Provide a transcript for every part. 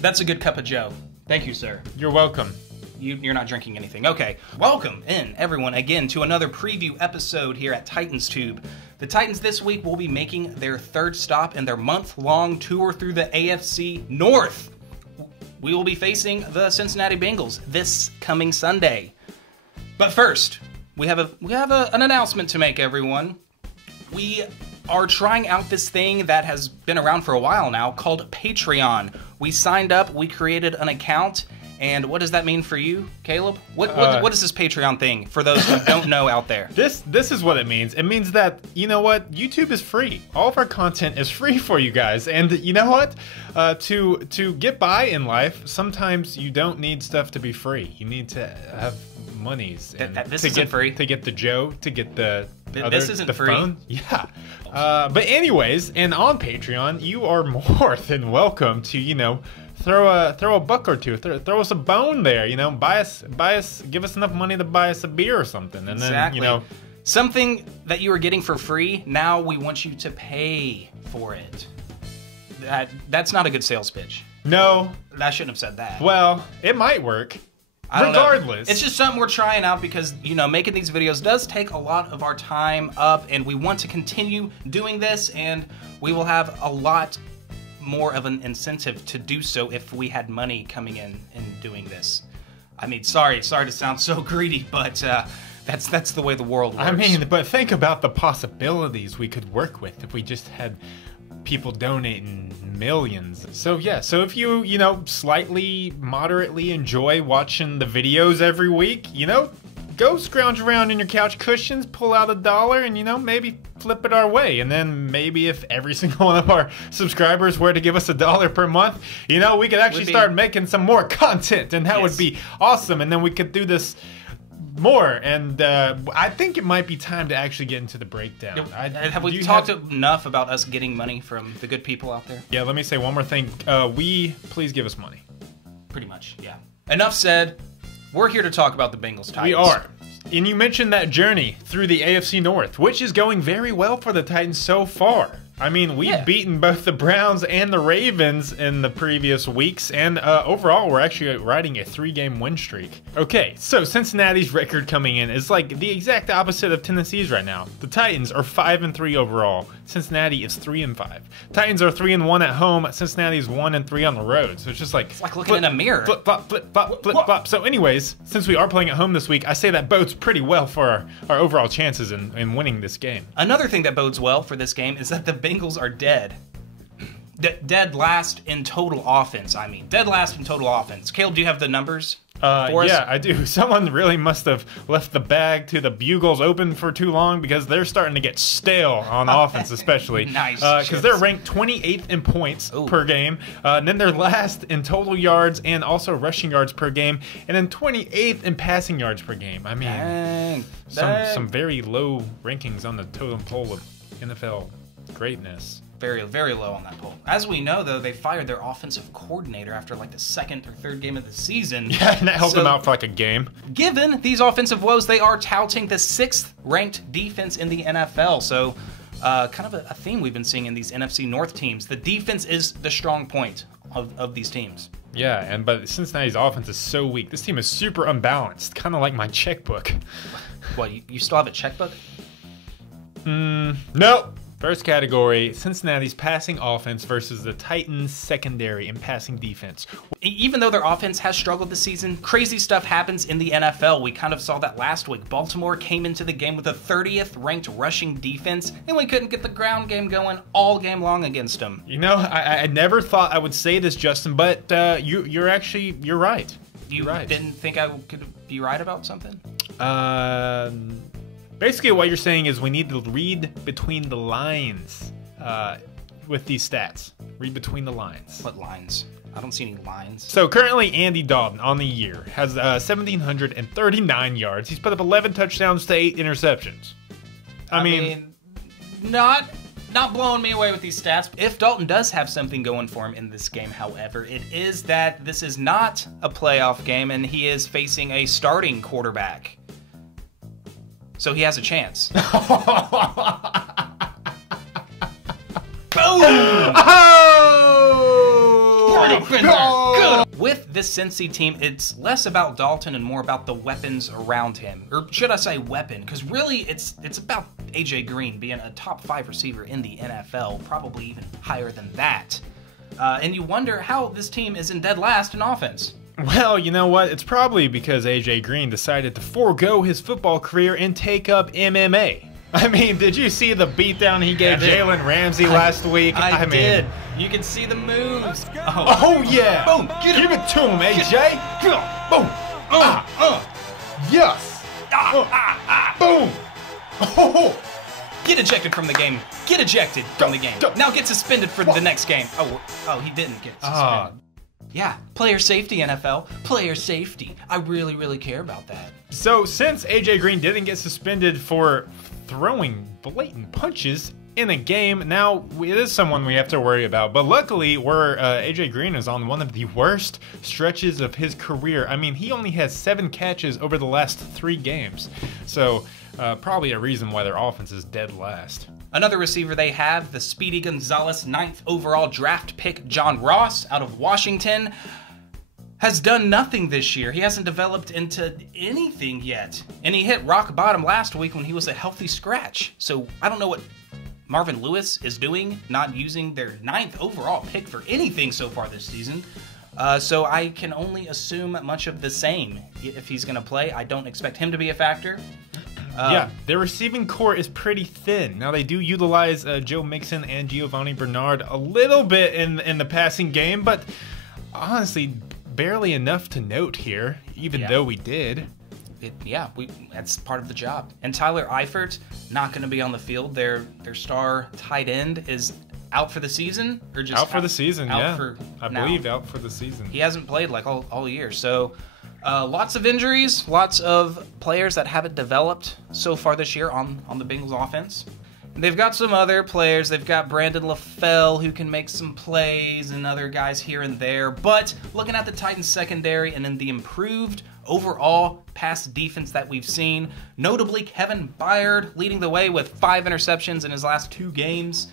That's a good cup of joe. Thank you, sir. You're welcome. You're not drinking anything. Okay. Welcome in, everyone, again to another preview episode here at Titans Tube. The Titans this week will be making their third stop in their month-long tour through the AFC North. We will be facing the Cincinnati Bengals this coming Sunday. But first, we have an announcement to make, everyone. We are trying out this thing that has been around for a while now called Patreon. We signed up, we created an account. And what does that mean for you, Caleb? What is this Patreon thing for those who don't know out there? This is what it means. It means that, you know what, YouTube is free. All of our content is free for you guys. And you know what? To get by in life, sometimes you don't need stuff to be free. You need to have monies. This isn't free. To get the Joe, to get the this isn't the free. Phone. Yeah. But anyways, and on Patreon, you are more than welcome to, you know, throw a buck or two, throw us a bone there, you know, buy us, give us enough money to buy us a beer or something, and then, you know, something that you were getting for free, now we want you to pay for it. That's not a good sales pitch. No. I shouldn't have said that. Well, it might work. Regardless. It's just something we're trying out because, you know, making these videos does take a lot of our time up, and we want to continue doing this, and we will have a lot more of an incentive to do so if we had money coming in and doing this. I mean, sorry to sound so greedy, but that's the way the world works. I mean, but think about the possibilities we could work with if we just had people donating millions. So yeah, so if you know, slightly, moderately enjoy watching the videos every week, you know, go scrounge around in your couch cushions, pull out $1, and, you know, maybe flip it our way. And then maybe if every single one of our subscribers were to give us $1 per month, you know, we could actually start making some more content, and that would be awesome. And then we could do this more. And I think it might be time to actually get into the breakdown. Have we talked enough about us getting money from the good people out there? Yeah, let me say one more thing. Please give us money. Pretty much, yeah. Enough said. We're here to talk about the Bengals Titans. We are. And you mentioned that journey through the AFC North, which is going very well for the Titans so far. I mean, we've beaten both the Browns and the Ravens in the previous weeks, and overall, we're actually riding a 3-game win streak. Okay, so Cincinnati's record coming in is like the exact opposite of Tennessee's right now. The Titans are 5-3 overall. Cincinnati is 3-5. Titans are 3-1 at home. Cincinnati is 1-3 on the road. So it's just like it's like looking in a mirror. Flip flop, flip flop, flip flop. So, anyways, since we are playing at home this week, I say that bodes pretty well for our overall chances in winning this game. Another thing that bodes well for this game is that the Bengals are dead. Dead last in total offense, I mean. Dead last in total offense. Caleb, do you have the numbers for us? Yeah, I do. Someone really must have left the bag to the Bugles open for too long, because they're starting to get stale on offense, especially. Nice. Because they're ranked 28th in points per game. And then they're last in total yards and also rushing yards per game. And then 28th in passing yards per game. I mean, some very low rankings on the totem pole of NFL greatness. Very, very low on that poll. As we know, though, they fired their offensive coordinator after like the second or third game of the season. Yeah, and that helped them out for like a game. Given these offensive woes, they are touting the 6th ranked defense in the NFL. So kind of a theme we've been seeing in these NFC North teams. The defense is the strong point of these teams. Yeah, but Cincinnati's offense is so weak. This team is super unbalanced, kind of like my checkbook. What, you still have a checkbook? Nope. First category, Cincinnati's passing offense versus the Titans' secondary and passing defense. Even though their offense has struggled this season, crazy stuff happens in the NFL. We kind of saw that last week. Baltimore came into the game with a 30th ranked rushing defense, and we couldn't get the ground game going all game long against them. You know, I never thought I would say this, Justin, but you're right. You didn't think I could be right about something? Basically, what you're saying is we need to read between the lines with these stats. Read between the lines. What lines? I don't see any lines. So currently, Andy Dalton on the year has 1,739 yards. He's put up 11 touchdowns to 8 interceptions. I mean, not blowing me away with these stats. If Dalton does have something going for him in this game, however, it is that this is not a playoff game and he is facing a starting quarterback. So he has a chance. Boom! Oh! Right up in there. with this Cincy team, it's less about Dalton and more about the weapons around him. Or should I say weapon? Because really, it's about AJ Green being a top 5 receiver in the NFL, probably even higher than that. And you wonder how this team is in dead last in offense. Well, you know what? It's probably because AJ Green decided to forego his football career and take up MMA. I mean, did you see the beatdown he gave Jalen Ramsey last week? I did. You can see the moves. Oh yeah. Boom. Give it to him, AJ. Boom. Yes. Boom. Oh. Get ejected from the game. Get ejected from the game. Now get suspended for the next game. Oh, he didn't get suspended. Yeah, player safety, NFL. Player safety. I really, really care about that. So, since AJ Green didn't get suspended for throwing blatant punches in a game, now it is someone we have to worry about. But luckily, AJ Green is on one of the worst stretches of his career. I mean, he only has 7 catches over the last 3 games. So, probably a reason why their offense is dead last. Another receiver they have, the Speedy Gonzalez 9th overall draft pick, John Ross, out of Washington, has done nothing this year. He hasn't developed into anything yet. And he hit rock bottom last week when he was a healthy scratch. So I don't know what Marvin Lewis is doing, not using their 9th overall pick for anything so far this season. So I can only assume much of the same if he's going to play. I don't expect him to be a factor. Yeah, their receiving core is pretty thin. Now, they do utilize Joe Mixon and Giovanni Bernard a little bit in the passing game, but honestly, barely enough to note here, even though we did. That's part of the job. And Tyler Eifert, not going to be on the field. Their star tight end is out for the season? Or just out for the season, I believe out for the season. He hasn't played like all year, so... lots of injuries, lots of players that haven't developed so far this year on the Bengals offense. They've got some other players. They've got Brandon LaFell who can make some plays and other guys here and there. But looking at the Titans secondary and then the improved overall pass defense that we've seen, notably Kevin Byard leading the way with 5 interceptions in his last 2 games.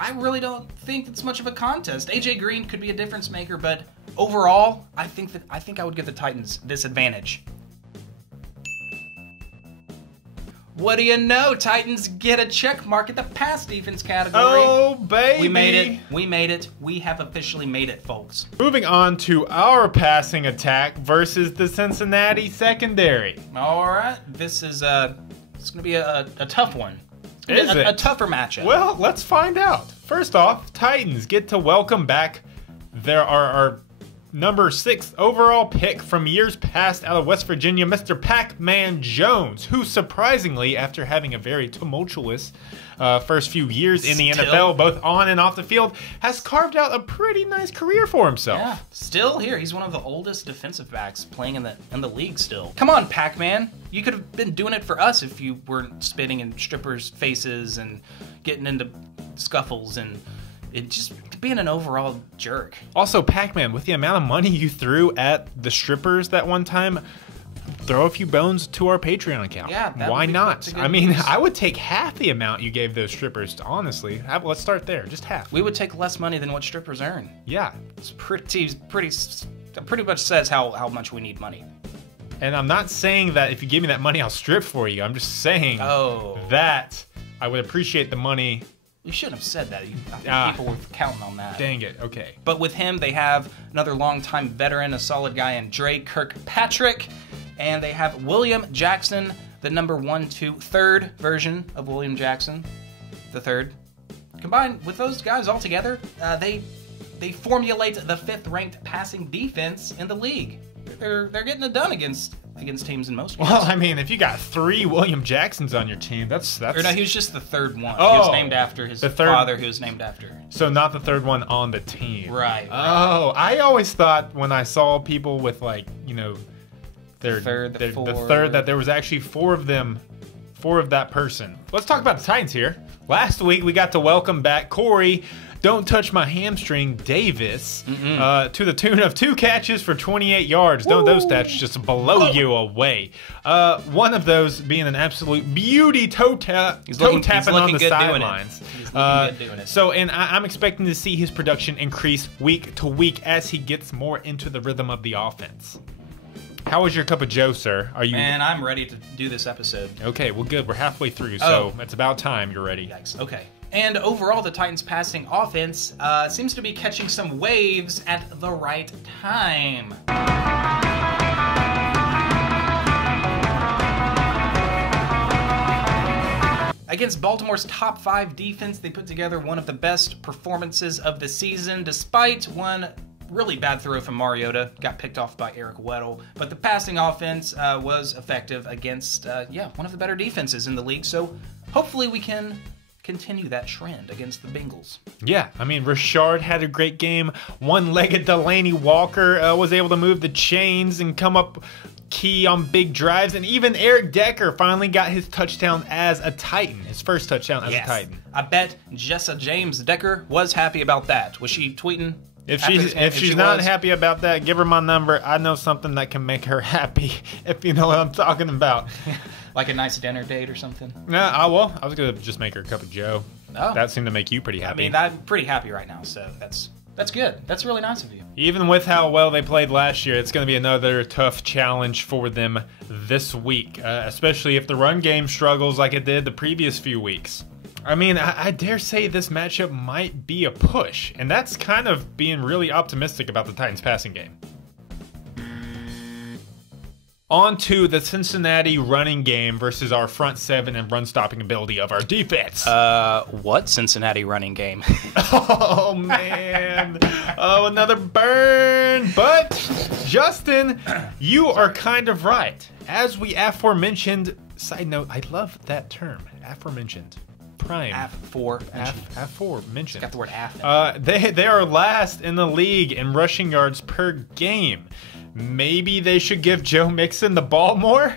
I really don't think it's much of a contest. AJ Green could be a difference maker, but overall, I think I would give the Titans this advantage. What do you know? Titans get a check mark at the pass defense category. Oh, baby. We made it. We made it. We have officially made it, folks. Moving on to our passing attack versus the Cincinnati secondary. All right. This is it's going to be a tough one. Is it? A tougher matchup. Well, let's find out. First off, Titans get to welcome back our number 6 overall pick from years past out of West Virginia, Mr. Pac-Man Jones, who surprisingly, after having a very tumultuous first few years in the NFL, both on and off the field, has carved out a pretty nice career for himself. Yeah, still here. He's one of the oldest defensive backs playing in the league still. Come on, Pac-Man. You could have been doing it for us if you weren't spitting in strippers' faces and getting into scuffles and just being an overall jerk. Also, Pac-Man, with the amount of money you threw at the strippers that one time, throw a few bones to our Patreon account. Yeah, why not? I mean, I would take half the amount you gave those strippers, honestly. Let's start there, just half. We would take less money than what strippers earn. Yeah. It's pretty much says how much we need money. And I'm not saying that if you give me that money, I'll strip for you. I'm just saying that I would appreciate the money. You shouldn't have said that. I think people were counting on that. Dang it. Okay. But with him, they have another longtime veteran, a solid guy in Dre Kirkpatrick. And they have William Jackson, the number 3rd version of William Jackson, the 3rd. Combined with those guys all together, they formulate the 5th-ranked passing defense in the league. They're getting it done against teams in most games. Well, I mean, if you got 3 William Jacksons on your team, that's... Or no, he was just the 3rd one. Oh, he was named after his father, who was named after. So not the 3rd one on the team. Right. Oh, I always thought when I saw people with, like, you know, the 3rd, that there was actually 4 of them, 4 of that person. Let's talk about the Titans here. Last week, we got to welcome back Corey Don't touch my hamstring, Davis, to the tune of 2 catches for 28 yards. Don't those stats just blow you away? One of those being an absolute beauty toe tapping on the sidelines. He's looking good doing it. So, and I'm expecting to see his production increase week to week as he gets more into the rhythm of the offense. How was your cup of joe, sir? Are you? Man, I'm ready to do this episode. Okay, well, good. We're halfway through, so it's about time you're ready. Yikes. Okay. And overall, the Titans' passing offense seems to be catching some waves at the right time. Against Baltimore's top 5 defense, they put together one of the best performances of the season, despite one really bad throw from Mariota, got picked off by Eric Weddle. But the passing offense was effective against, one of the better defenses in the league. So hopefully we can continue that trend against the Bengals. Yeah, I mean, Rashard had a great game. One-legged Delaney Walker was able to move the chains and come up key on big drives. And even Eric Decker finally got his touchdown as a Titan, his first touchdown as a Titan. I bet Jessa James Decker was happy about that. Was she tweeting? If she's not happy about that, give her my number. I know something that can make her happy, if you know what I'm talking about. Like a nice dinner date or something? No, I was going to just make her a cup of joe. Oh. That seemed to make you pretty happy. I mean, I'm pretty happy right now, so that's good. That's really nice of you. Even with how well they played last year, it's going to be another tough challenge for them this week, especially if the run game struggles like it did the previous few weeks. I mean, I dare say this matchup might be a push, and that's kind of being really optimistic about the Titans' passing game. On to the Cincinnati running game versus our front seven and run-stopping ability of our defense. What Cincinnati running game? Oh, man. Oh, another burn. But, Justin, you are kind of right. As we aforementioned, side note, I love that term, aforementioned. Prime. Aforementioned. Got the word af. They are last in the league in rushing yards per game. Maybe they should give Joe Mixon the ball more?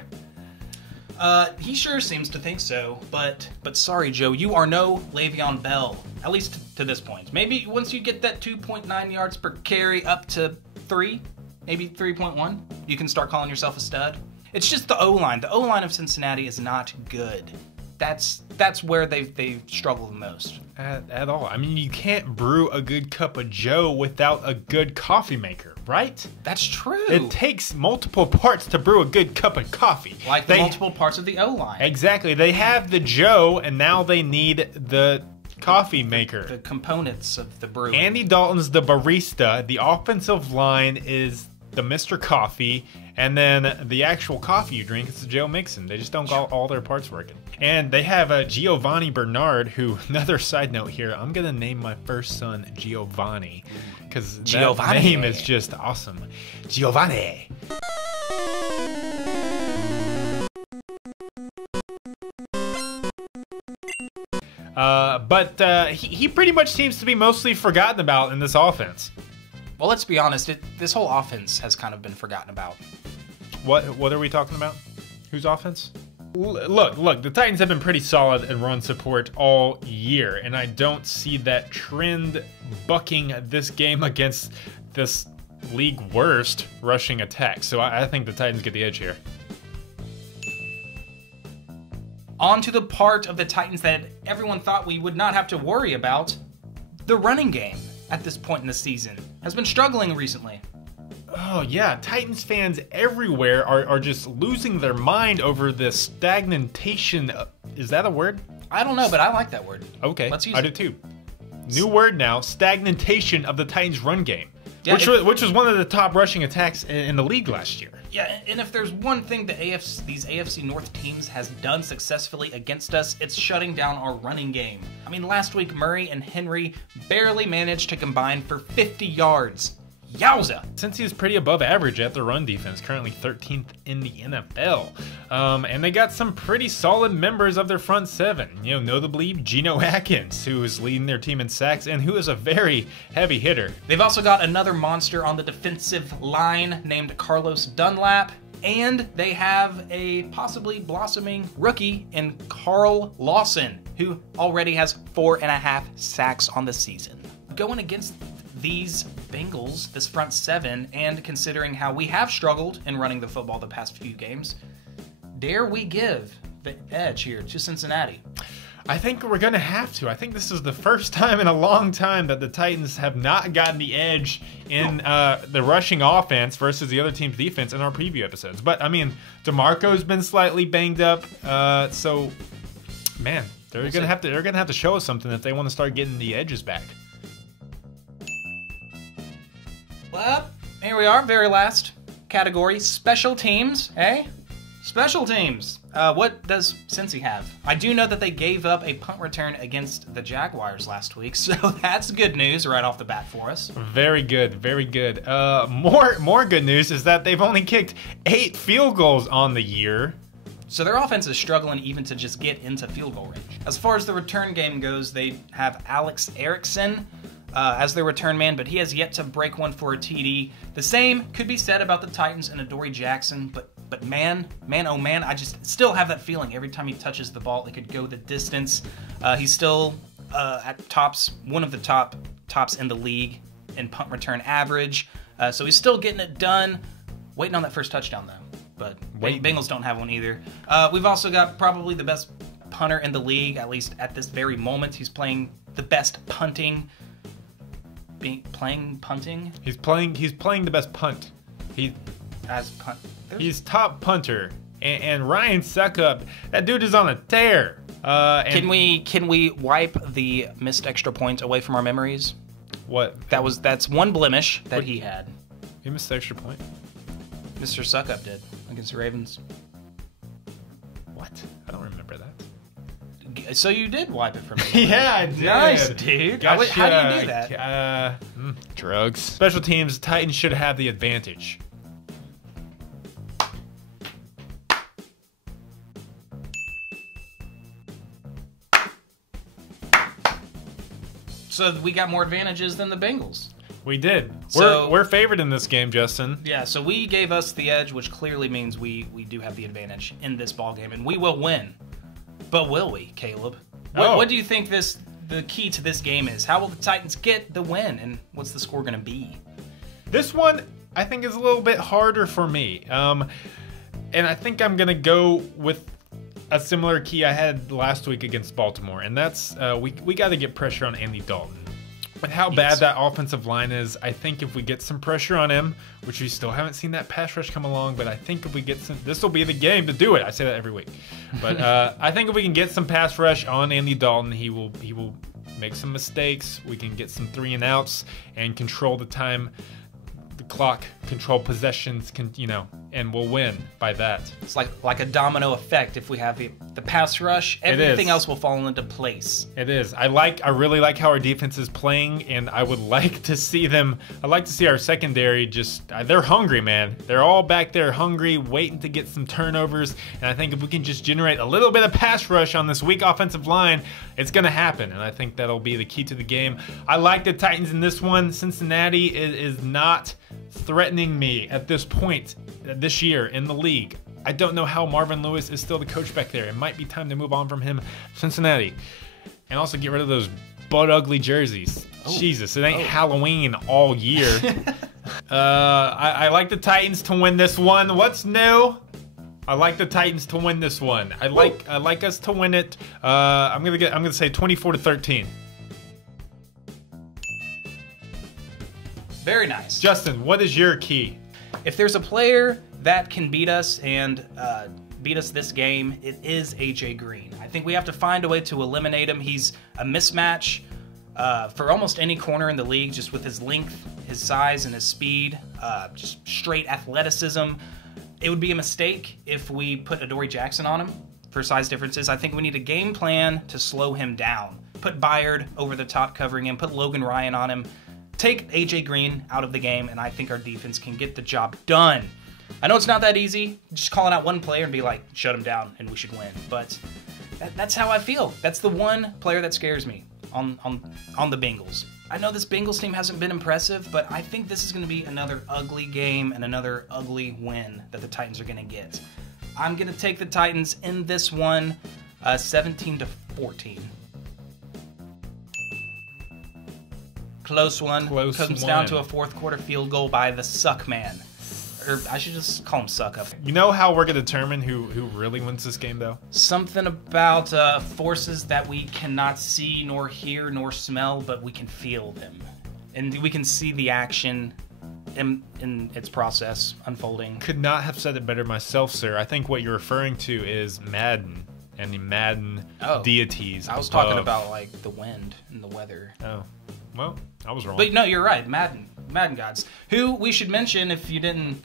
He sure seems to think so, but sorry, Joe, you are no Le'Veon Bell, at least to this point. Maybe once you get that 2.9 yards per carry up to 3, maybe 3.1, you can start calling yourself a stud. It's just the O-line. The O-line of Cincinnati is not good. That's where they've struggled the most. At all. I mean, you can't brew a good cup of joe without a good coffee maker, right? That's true. It takes multiple parts to brew a good cup of coffee. Like the multiple parts of the O-line. Exactly. They have the joe, and now they need the coffee maker. The components of the brew. Andy Dalton's the barista. The offensive line is the Mr. Coffee, and then the actual coffee you drink is the Joe Mixon. They just don't got all their parts working. And they have Giovanni Bernard, who, another side note here, I'm going to name my first son Giovanni, because that name is just awesome. Giovanni. But he pretty much seems to be mostly forgotten about in this offense. Well, let's be honest. This whole offense has kind of been forgotten about. What are we talking about? Whose offense? Look, the Titans have been pretty solid in run support all year, and I don't see that trend bucking this game against this league worst rushing attack. So I think the Titans get the edge here. On to the part of the Titans that everyone thought we would not have to worry about, the running game. At this point in the season, has been struggling recently. Oh yeah, Titans fans everywhere are just losing their mind over this stagnation. Is that a word? I don't know, but I like that word. Okay, let's use it. I do too. New word now, stagnation of the Titans run game, yeah, which was one of the top rushing attacks in the league last year. Yeah, and if there's one thing these AFC North teams has done successfully against us, it's shutting down our running game. I mean, last week, Murray and Henry barely managed to combine for 50 yards. Yowza! Since he's pretty above average at the run defense, currently 13th in the NFL. And they got some pretty solid members of their front seven. You know, notably Geno Atkins, who is leading their team in sacks and who is a very heavy hitter. They've also got another monster on the defensive line named Carlos Dunlap. And they have a possibly blossoming rookie in Carl Lawson, who already has 4.5 sacks on the season. going against these Bengals, this front seven, and considering how we have struggled in running the football the past few games, dare we give the edge here to Cincinnati? I think we're going to have to. I think this is the first time in a long time that the Titans have not gotten the edge in the rushing offense versus the other team's defense in our preview episodes. But, I mean, DeMarco's been slightly banged up. So, man, they're going to have to show us something if they want to start getting the edges back. Well, here we are, very last category, special teams, eh? Special teams. What does Cincy have? I do know that they gave up a punt return against the Jaguars last week, so that's good news right off the bat for us. Very good, very good. More good news is that they've only kicked 8 field goals on the year. So their offense is struggling even to just get into field goal range. As far as the return game goes, they have Alex Erickson as their return man, but he has yet to break one for a TD. The same could be said about the Titans and Adoree Jackson, but man, oh man, I just still have that feeling every time he touches the ball, it could go the distance. He's still at one of the tops in the league in punt return average, so he's still getting it done. Waiting on that first touchdown though, but Bengals don't have one either. We've also got probably the best punter in the league, at least at this very moment. He's playing the best punting. Punting? He's playing the best punt. He's top punter. And Ryan Suckup, that dude is on a tear. Can we wipe the missed extra point away from our memories? What? That's one blemish that he had. He missed the extra point? Mr. Suckup did against the Ravens. What? I don't remember that. So you did wipe it from me. Yeah, I did. Nice, dude. How do you do that? Drugs. Special teams, Titans should have the advantage. So we got more advantages than the Bengals. We did. So, we're favored in this game, Justin. Yeah, so we gave us the edge, which clearly means we do have the advantage in this ball game, and we will win. But will we, Caleb? What do you think the key to this game is? How will the Titans get the win, and what's the score going to be? This one, I think, is a little bit harder for me. And I think I'm going to go with a similar key I had last week against Baltimore, and that's we got to get pressure on Andy Dalton. With how bad that offensive line is, I think if we get some pressure on him, which we still haven't seen that pass rush come along, but I think if we get some, this will be the game to do it. I say that every week. But I think if we can get some pass rush on Andy Dalton, he will make some mistakes. We can get some 3 and outs and control the time, the clock, control possessions, and we'll win by that. It's like a domino effect. If we have the pass rush, everything else will fall into place. It is. I really like how our defense is playing, and I would like to see I'd like to see our secondary they're hungry, man. They're all back there hungry, waiting to get some turnovers, and I think if we can just generate a little bit of pass rush on this weak offensive line, it's going to happen, and I think that'll be the key to the game. I like the Titans in this one. Cincinnati is not threatening me at this point this year in the league. I don't know how Marvin Lewis is still the coach back there. It might be time to move on from him. Cincinnati. And also get rid of those butt ugly jerseys. Jesus, it ain't Halloween all year. I like the Titans to win this one. What's new? I like the Titans to win this one. I like us to win it. I'm gonna say 24-13. Very nice. Justin, what is your key? If there's a player that can beat us and beat us this game, it is AJ Green. I think we have to find a way to eliminate him. He's a mismatch for almost any corner in the league, just with his length, his size, and his speed, just straight athleticism. It would be a mistake if we put Adoree Jackson on him for size differences. I think we need a game plan to slow him down. Put Byard over the top covering him, put Logan Ryan on him, take AJ Green out of the game, and I think our defense can get the job done. I know it's not that easy, just calling out one player and be like, shut him down and we should win, but that's how I feel. That's the one player that scares me on the Bengals. I know this Bengals team hasn't been impressive, but I think this is going to be another ugly game and another ugly win that the Titans are going to get. I'm going to take the Titans in this one, 17-14. Close one. Close Comes one. down to a fourth quarter field goal by the Suck Man. Or I should just call him Suck Up. You know how we're going to determine who really wins this game, though? Something about forces that we cannot see, nor hear, nor smell, but we can feel them. And we can see the action in its process unfolding. Could not have said it better myself, sir. I think what you're referring to is Madden and the Madden deities. I was talking about, like, the wind and the weather. Oh. Well, I was wrong. But no, you're right. Madden gods. Who we should mention, if you didn't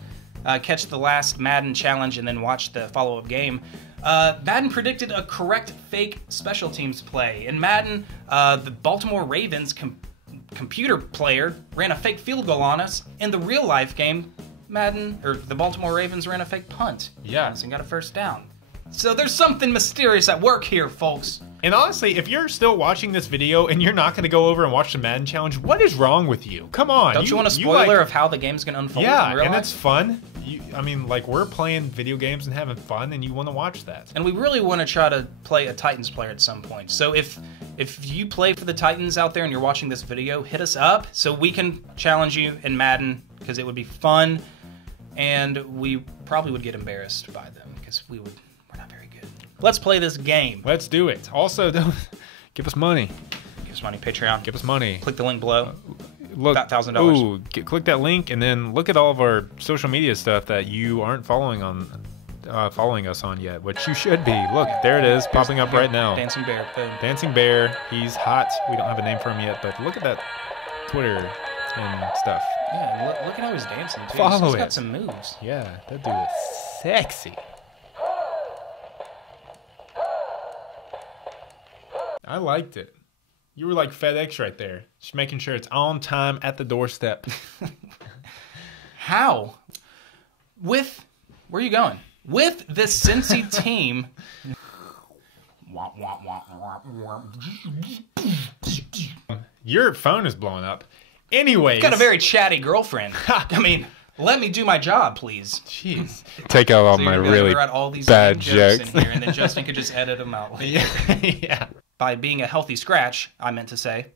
catch the last Madden challenge and then watch the follow-up game, Madden predicted a correct fake special teams play. In Madden, the Baltimore Ravens computer player ran a fake field goal on us. In the real-life game, the Baltimore Ravens ran a fake punt. Yeah. And got a first down. So there's something mysterious at work here, folks. And honestly, if you're still watching this video and you're not going to go over and watch the Madden challenge, what is wrong with you? Come on. Don't you want a spoiler of how the game's going to unfold in real life? Yeah, and it's fun. I mean, like, we're playing video games and having fun, and you want to watch that. And we really want to try to play a Titans player at some point. So if you play for the Titans out there and you're watching this video, hit us up so we can challenge you in Madden, because it would be fun, and we probably would get embarrassed by them because we're not very good. Let's play this game. Let's do it. Also, don't give us money. Give us money, Patreon. Give us money. Click the link below. Look, $1,000. Ooh, click that link and then look at all of our social media stuff that you aren't following us on yet, which you should be. Look, there it is, popping up right now. Dancing Bear. Boom. Dancing Bear. He's hot. We don't have a name for him yet, but look at that Twitter and stuff. Yeah, look at how he's dancing too. Follow He's it. got some moves. Yeah, that dude is sexy. I liked it. You were like FedEx right there. Just making sure it's on time at the doorstep. How? Where are you going? With this Cincy team. Your phone is blowing up. Anyways. Got a very chatty girlfriend. I mean, let me do my job, please. Jeez. Take out all So my you're gonna really write all these bad jokes jokes. in here, and then Justin could just edit them out. Yeah. By being a healthy scratch, I meant to say.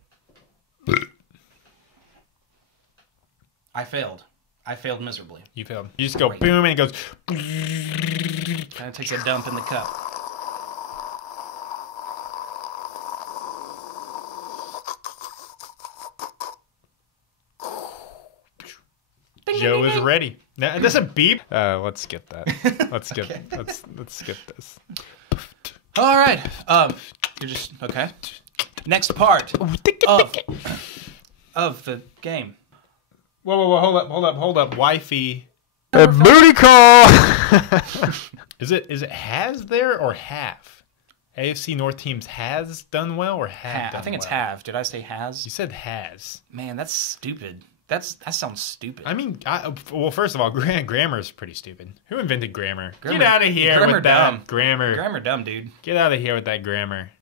I failed. I failed miserably. You failed. You just go Great. boom and it goes. Kind of takes a dump in the cup. Joe is ready. Now, that's a beep. Let's skip that. Let's skip. Okay. Let's skip this. All right. You're just okay. Next part of the game. Whoa! Hold up, wifey. A booty call. Is it has there or have? AFC North teams has done well or have done I think it's well? have. Did I say has? You said has. Man, that's stupid. That sounds stupid. I mean, well, first of all, grammar is pretty stupid. Who invented grammar? Grammar- Get out of here grammar with that dumb. grammar. Grammar dumb, dude. Get out of here with that grammar.